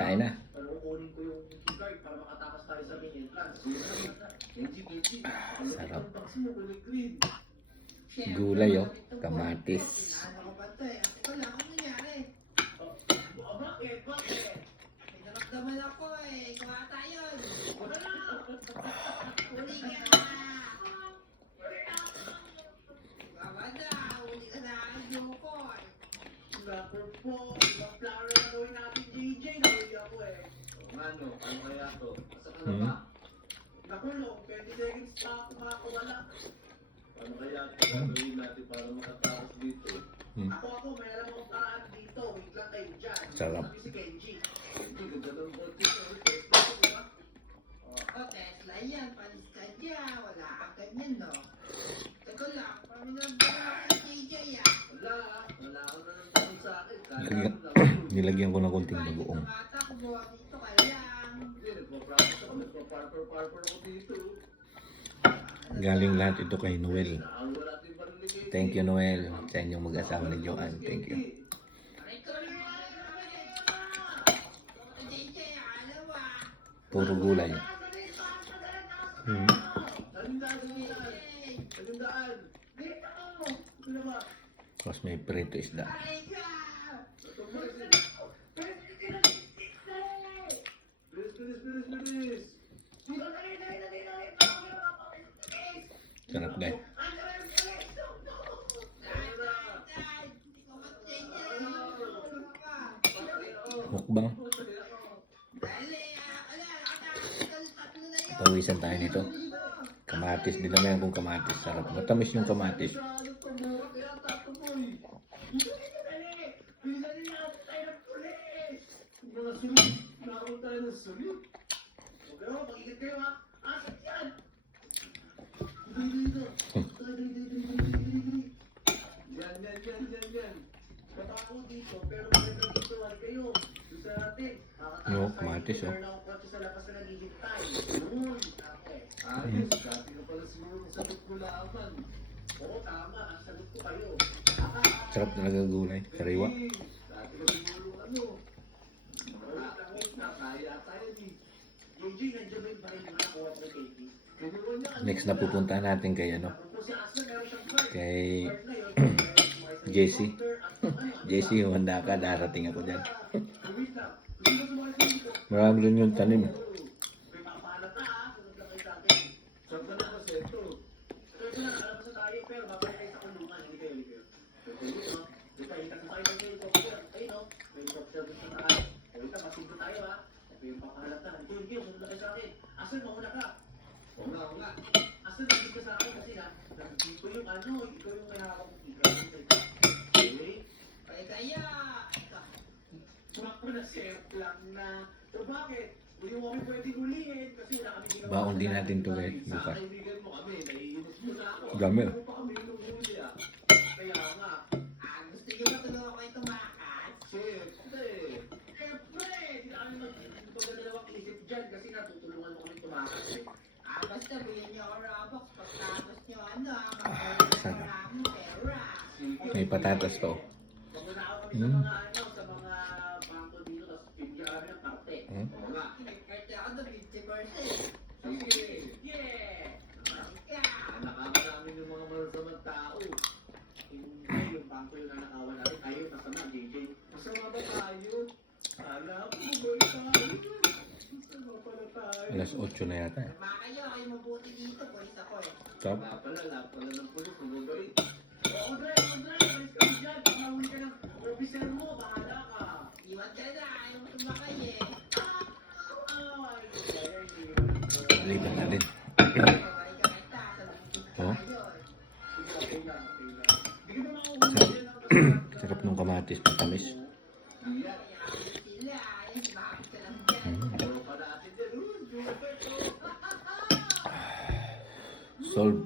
Kain na. Sarap. Gulay oh. Kamatis. Naman ako eh. Gawa tayo. Uli ka. Gawa na. Uli ka na. Ayoko eh. Rapper po. Ibang flower na gawin natin, JJ. Nahuli ako eh. Ano kaya to? Asa ka na ba? Nakulong. 20 seconds pa ako makakawala. Ano kaya ito gagawin natin para makatapos dito? Ako, mayroon akong paraan dito. Wait lang kayo dyan. Sarap. Sabi si Kenji. Kenji, ganda ng bote. Tesla yan. Palis ka dyan. Wala kang ganyan no. Teka lang. Parang nagdala ka JJ ah. Wala ako na ng tanong sa akin. Nilagyan ko ng konting bagoong. Mata ko buwan dito kaya lang. Hindi, nagpa-practice ako. Nagpa-parper ako dito. Galing lahat ito kay Noel. Thank you Noel. Sa inyong mag-asawa ni Joanne. Thank you. Puro gulay. Tapos may prito isda. Sarap guys. Mukbang. Pawisan tayo nito. Kamatis. Dinamayan kong kamatis. Sarap. Matamis yung kamatis. No, kamatis oh. Sarap talaga gulay. Sariwa. Next na pupuntahan natin kay ano? Kay JC. JC, humanda ka. Darating ako dyan. Marami rin yung tanim. Asan mauna ka? Oo nga. Asan naging ka sa akin kasi na nandito yung ano, ikaw yung may hawak ng ikaw. Okay? Ay kaya. Ako na set lang na. O bakit? Hindi mo kami pwede hulihin kasi wala kami ginawa. Baon din natin to guys. Sa Bukas. kaibigan mo kami, naiinis mo na ako. Dami. Hindi mo pa kami hinuhuli ah. Kaya nga. Gusto niyo ba tulungan ko yung tumakas? Siyempre, hindi na kami magdadalawang isip dyan kasi natutulungan mo kami tumakas eh. Basta bilhin niyo ako Robux. Pagkatapos niyo ano, magkakaroon maraming pera. May patatas to. Pag-unawa kami sa mga ano, sa mga bangko dito, tapos bibigyan kami ng parte. Oo nga. Nagkarte ako doon 50%. Sige. Yeah! Nanakawan namin yung mga masamang tao. Hindi yung bangko yung nanakawan natin. Tayo masama, JJ. Masama ba tayo? Alam ko, mabalik tayo. Masama pala tayo. Alas 8 na yata. Kayo mabuti dito. Polis ako eh. Stop. Lahat pala ng pulis, mababait. Audrey, alis ka dyan. Pangawin ka ng officer mo, bahala ka. Iwan ka na. Ayaw mo tumakay eh. Balikan natin. Oh. Sarap ng kamatis. Matamis. Solve.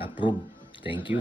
Approve. Thank you.